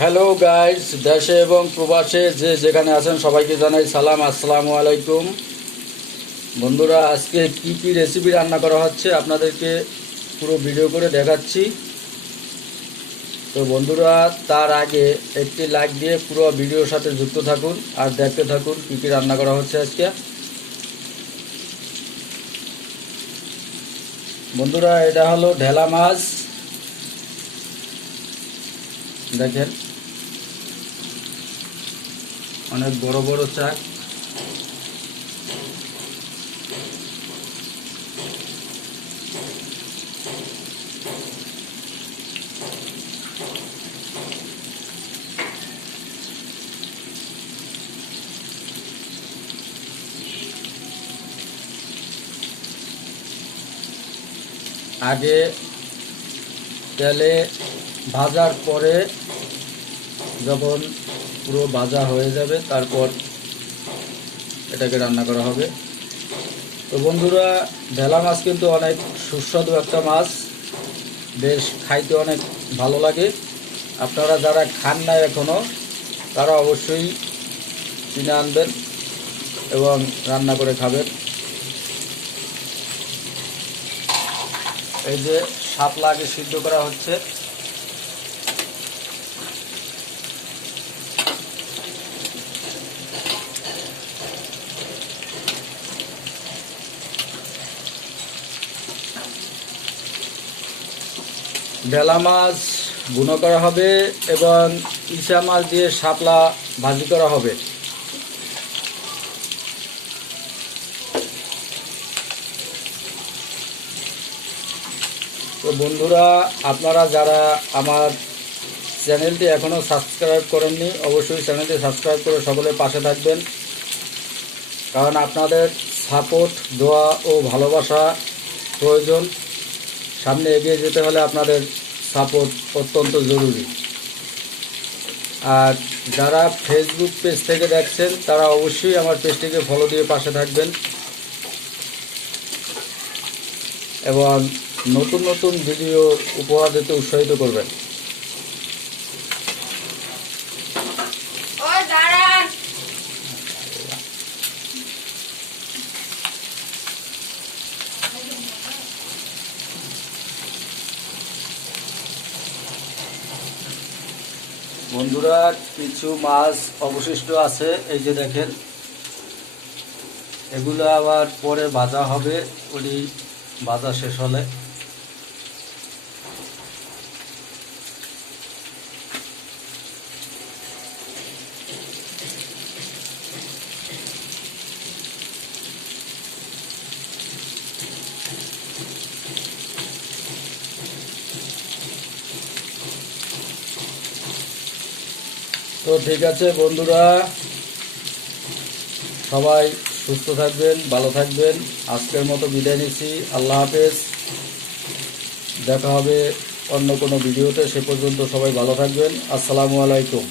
Hello guys, দেশে এবং প্রবাসে যে যেখানে আছেন সবাইকে জানাই সালাম, আসসালামু আলাইকুম। বন্ধুরা, আজকে কি কি রেসিপি রান্না করা হচ্ছে আপনাদেরকে পুরো ভিডিও করে দেখাচ্ছি। তো বন্ধুরা, তার আগে একটি লাইক দিয়ে পুরো ভিডিওর সাথে যুক্ত থাকুন আর দেখতে থাকুন কি কি রান্না করা হচ্ছে আজকে। বন্ধুরা, এটা হলো ঢেলা মাছ, দেখেন অনেক বড় বড় চাক। আগে তেলে ভাজার পরে যখন পুরো ভাজা হয়ে যাবে তারপর এটাকে রান্না করা হবে। তো বন্ধুরা, ঢেলা মাছ কিন্তু অনেক সুস্বাদু একটা মাছ, বেশ খাইতে অনেক ভালো লাগে। আপনারা যারা খান না এখনও, তারা অবশ্যই কিনে আনবেন এবং রান্না করে খাবেন। এই যে শাপলা আগে সিদ্ধ করা হচ্ছে। ঢেলা মাছ ভুনো করা হবে এবং ইচা মাছ দিয়ে শাপলা ভাজি করা হবে। তো বন্ধুরা, আপনারা যারা আমার চ্যানেলটি এখনও সাবস্ক্রাইব করেননি, অবশ্যই চ্যানেলটি সাবস্ক্রাইব করে সকলের পাশে থাকবেন, কারণ আপনাদের সাপোর্ট, দোয়া ও ভালোবাসা প্রয়োজন। সামনে এগিয়ে যেতে হলে আপনাদের সাপোর্ট অত্যন্ত জরুরি। আর যারা ফেসবুক পেজ থেকে দেখছেন, তারা অবশ্যই আমার পেজটিকে ফলো দিয়ে পাশে থাকবেন এবং নতুন নতুন ভিডিও উপহার দিতে উৎসাহিত করবেন। বন্ধুরা, কিছু মাছ অবশিষ্ট আছে, এই যে দেখেন, এগুলো আবার পরে ভাজা হবে, ওই ভাজা শেষ হলে। তো ঠিক আছে বন্ধুরা, সবাই সুস্থ থাকবেন, ভালো থাকবেন। আজকের মতো বিদায় নিচ্ছি, আল্লাহ হাফেজ। দেখা হবে অন্য কোনো ভিডিওতে, সে পর্যন্ত সবাই ভালো থাকবেন। আসসালামু আলাইকুম।